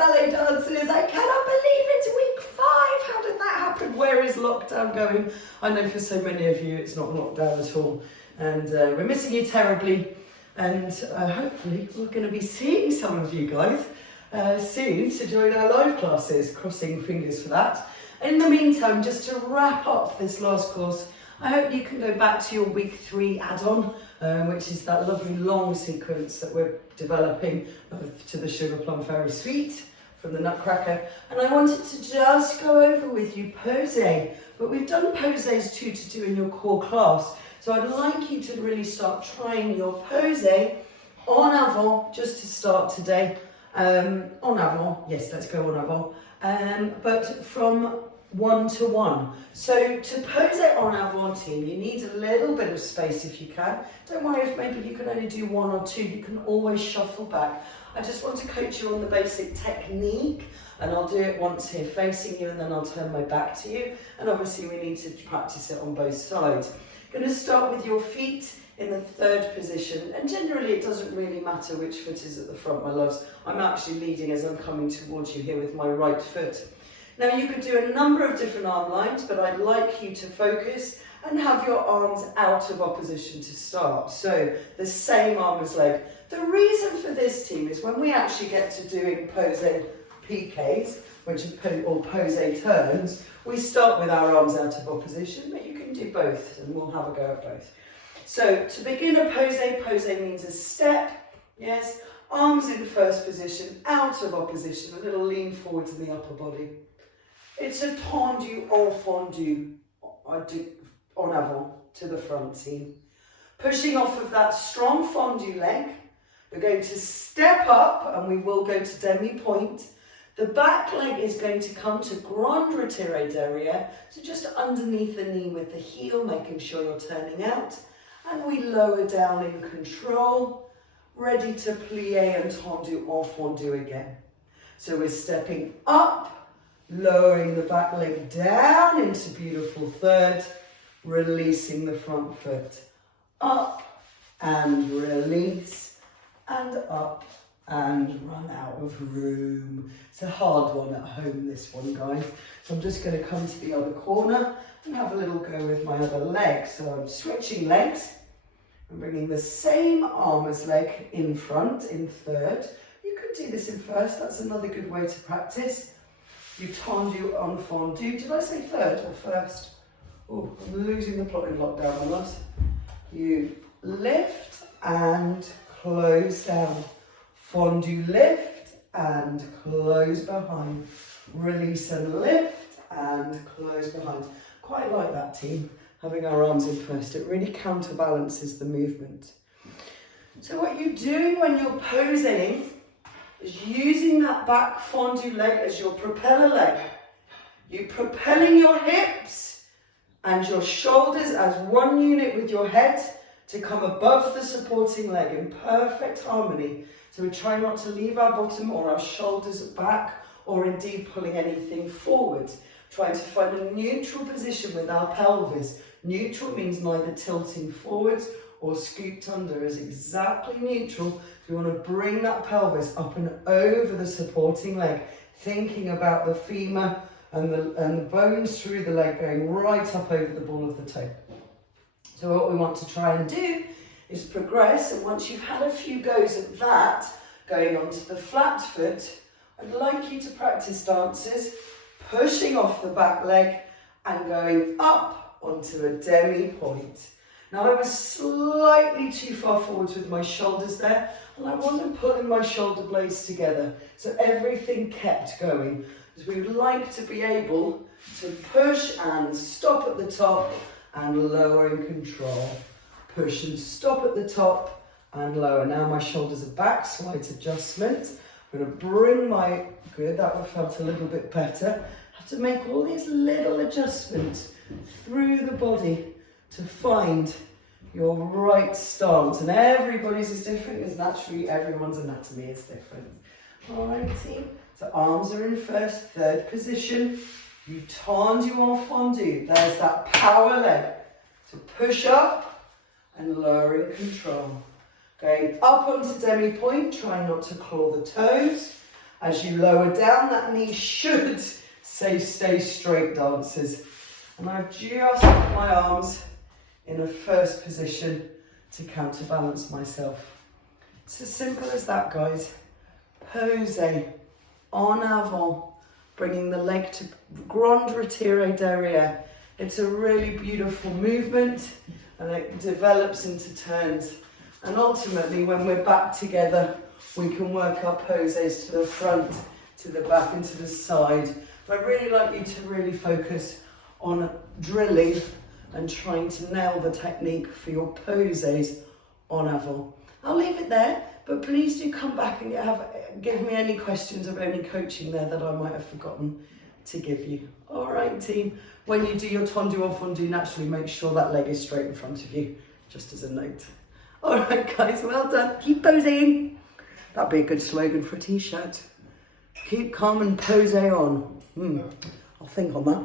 ballet dancers. I cannot believe it's week 5. How did that happen? Where is lockdown going? I know for so many of you it's not lockdown at all. And we're missing you terribly. And hopefully we're going to be seeing some of you guys soon to join our live classes. Crossing fingers for that. In the meantime, just to wrap up this last course, I hope you can go back to your week 3 add-on, which is that lovely long sequence that we're developing to the Sugar Plum Fairy Suite from the Nutcracker. And I wanted to just go over with you pose, but we've done poses 2 to do in your core class. So I'd like you to really start trying your pose en avant just to start today. En avant, yes, let's go en avant. But from 1 to 1. So to pose it en avant team, you need a little bit of space if you can. Don't worry if maybe you can only do 1 or 2, you can always shuffle back. I just want to coach you on the basic technique, and I'll do it once here facing you and then I'll turn my back to you. And obviously we need to practice it on both sides. Going to start with your feet in the 3rd position, and generally it doesn't really matter which foot is at the front, my loves. I'm actually leading as I'm coming towards you here with my right foot. Now you could do a number of different arm lines, but I'd like you to focus and have your arms out of opposition to start. So the same arm as leg. The reason for this team is when we actually get to doing pose PKs, which are or pose turns, we start with our arms out of opposition, but you can do both and we'll have a go at both. So to begin a pose means a step, yes, arms in first position, out of opposition, a little lean forwards in the upper body. It's a tendu en fondu, en avant, to the front team. Pushing off of that strong fondu leg, we're going to step up and we will go to demi-point. The back leg is going to come to grand retiré derrière, so just underneath the knee with the heel, making sure you're turning out. And we lower down in control, ready to plié and tendu en fondu again. So we're stepping up, lowering the back leg down into beautiful 3rd, releasing the front foot. Up and release, and up and run out of room. It's a hard one at home, this one, guys. So I'm just going to come to the other corner and have a little go with my other leg. So I'm switching legs. I'm bringing the same arm as leg in front, in 3rd. You could do this in 1st, that's another good way to practice. You tendu en fondu. Did I say 3rd or 1st? Oh, I'm losing the plot in lockdown on us. You lift and close down. Fondu, lift and close behind. Release and lift and close behind. Quite like that team, having our arms in first. It really counterbalances the movement. So what you're doing when you're posing is using that back fondu leg as your propeller leg. You're propelling your hips and your shoulders as one unit with your head to come above the supporting leg in perfect harmony. So we try not to leave our bottom or our shoulders back or indeed pulling anything forward. Trying to find a neutral position with our pelvis. Neutral means neither tilting forwards or scooped under, is exactly neutral. We want to bring that pelvis up and over the supporting leg, thinking about the femur and the bones through the leg going right up over the ball of the toe. So what we want to try and do is progress, and once you've had a few goes at that, going onto the flat foot, I'd like you to practice, dancers, pushing off the back leg and going up onto a demi-point. Now I was slightly too far forwards with my shoulders there, and I wasn't pulling my shoulder blades together, so everything kept going. Because we would like to be able to push and stop at the top and lower in control. Push and stop at the top and lower. Now my shoulders are back, slight adjustment. I'm going to bring my, good, that one felt a little bit better. Have to make all these little adjustments through the body to find your right stance. And everybody's is different, because naturally everyone's anatomy is different. All right, team. So arms are in first, 3rd position. You tendu en fondu. There's that power leg. So push up and lower in control. Going up onto demi-point, try not to claw the toes. As you lower down, that knee should say stay straight, dancers. And I've just put my arms in a first position to counterbalance myself. It's as simple as that, guys. Pose en avant, bringing the leg to grand retire derrière. It's a really beautiful movement and it develops into turns. And ultimately, when we're back together, we can work our poses to the front, to the back and to the side. But I'd really like you to really focus on drilling and trying to nail the technique for your poses en avant. I'll leave it there, but please do come back and give me any questions or any coaching there that I might have forgotten to give you. All right, team. When you do your tendu or fondu, naturally make sure that leg is straight in front of you, just as a note. All right, guys, well done. Keep posing. That'd be a good slogan for a t-shirt. Keep calm and pose on. I'll think on that.